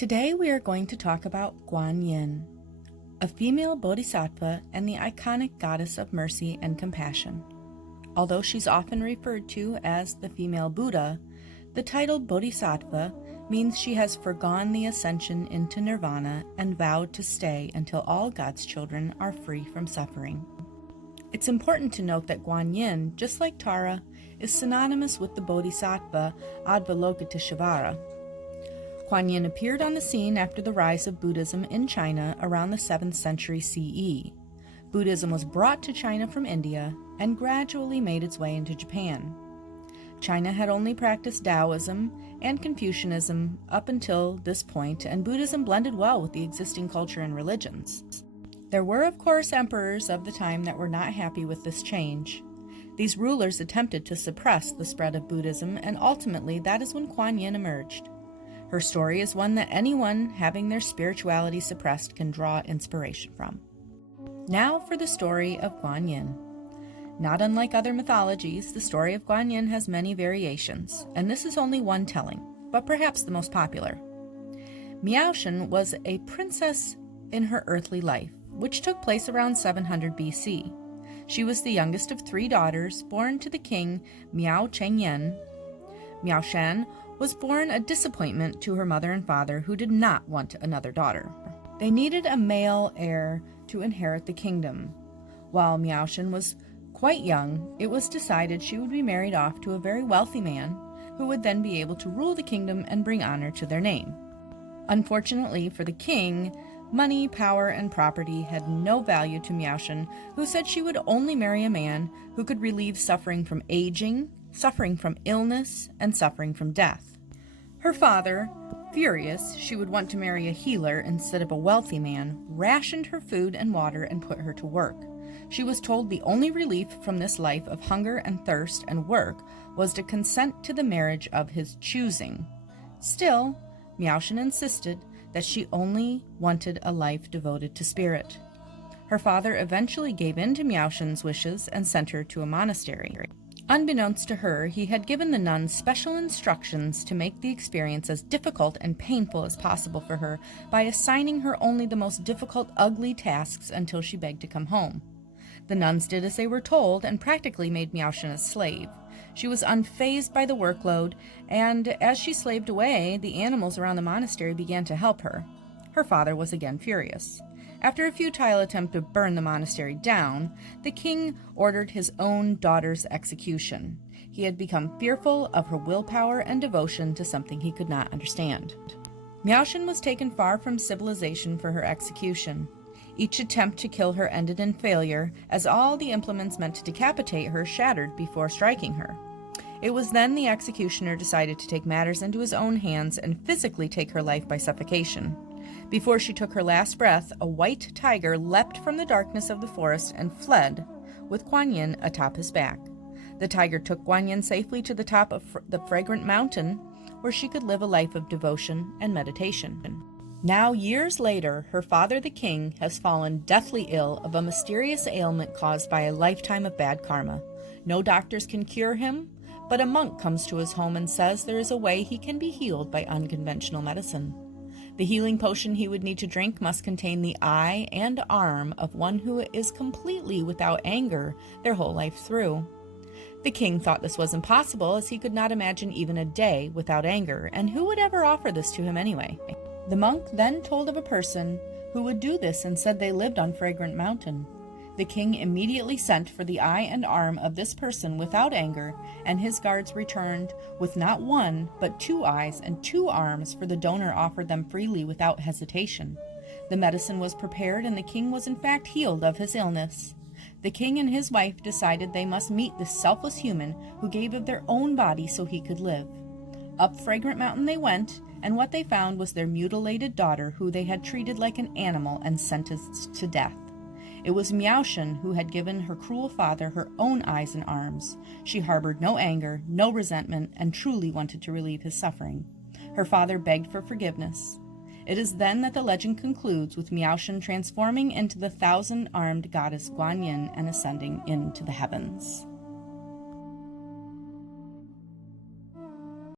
Today we are going to talk about Guan Yin, a female bodhisattva and the iconic goddess of mercy and compassion. Although she's often referred to as the female Buddha, the title bodhisattva means she has foregone the ascension into nirvana and vowed to stay until all God's children are free from suffering. It's important to note that Guan Yin, just like Tara, is synonymous with the bodhisattva Avalokiteśvara. Guan Yin appeared on the scene after the rise of Buddhism in China around the 7th century CE. Buddhism was brought to China from India and gradually made its way into Japan. China had only practiced Taoism and Confucianism up until this point, and Buddhism blended well with the existing culture and religions. There were, of course, emperors of the time that were not happy with this change. These rulers attempted to suppress the spread of Buddhism, and ultimately that is when Guan Yin emerged. Her story is one that anyone having their spirituality suppressed can draw inspiration from. Now for the story of Guan Yin. Not unlike other mythologies, the story of Guan Yin has many variations, and this is only one telling, but perhaps the most popular. Miaoshen was a princess in her earthly life, which took place around 700 BC. She was the youngest of 3 daughters born to the king Miao Chengyan. Miaoshen was born a disappointment to her mother and father, who did not want another daughter. They needed a male heir to inherit the kingdom. While Miaoshen was quite young, it was decided she would be married off to a very wealthy man who would then be able to rule the kingdom and bring honor to their name. Unfortunately for the king, money, power, and property had no value to Miaoshen, who said she would only marry a man who could relieve suffering from aging, suffering from illness, and suffering from death. Her father, furious she would want to marry a healer instead of a wealthy man, rationed her food and water and put her to work. She was told the only relief from this life of hunger and thirst and work was to consent to the marriage of his choosing. Still, Miaoshen insisted that she only wanted a life devoted to spirit. Her father eventually gave in to Miaoshen's wishes and sent her to a monastery. Unbeknownst to her, he had given the nuns special instructions to make the experience as difficult and painful as possible for her by assigning her only the most difficult, ugly tasks until she begged to come home. The nuns did as they were told and practically made Miaoshen a slave. She was unfazed by the workload, and as she slaved away, the animals around the monastery began to help her. Her father was again furious. After a futile attempt to burn the monastery down, the king ordered his own daughter's execution. He had become fearful of her willpower and devotion to something he could not understand. Miaoshen was taken far from civilization for her execution. Each attempt to kill her ended in failure, as all the implements meant to decapitate her shattered before striking her. It was then the executioner decided to take matters into his own hands and physically take her life by suffocation. Before she took her last breath, a white tiger leapt from the darkness of the forest and fled, with Guan Yin atop his back. The tiger took Guan Yin safely to the top of the fragrant mountain, where she could live a life of devotion and meditation. Now, years later, her father, the king, has fallen deathly ill of a mysterious ailment caused by a lifetime of bad karma. No doctors can cure him, but a monk comes to his home and says there is a way he can be healed by unconventional medicine. The healing potion he would need to drink must contain the eye and arm of one who is completely without anger their whole life through. The king thought this was impossible, as he could not imagine even a day without anger, and who would ever offer this to him anyway? The monk then told of a person who would do this and said they lived on Fragrant Mountain. The king immediately sent for the eye and arm of this person without anger, and his guards returned with not 1, but 2 eyes and 2 arms, for the donor offered them freely without hesitation. The medicine was prepared, and the king was in fact healed of his illness. The king and his wife decided they must meet this selfless human who gave of their own body so he could live. Up Fragrant Mountain they went, and what they found was their mutilated daughter, who they had treated like an animal and sentenced to death. It was Miaoshen who had given her cruel father her own eyes and arms. She harbored no anger, no resentment, and truly wanted to relieve his suffering. Her father begged for forgiveness. It is then that the legend concludes with Miaoshen transforming into the 1,000-armed goddess Guan Yin and ascending into the heavens.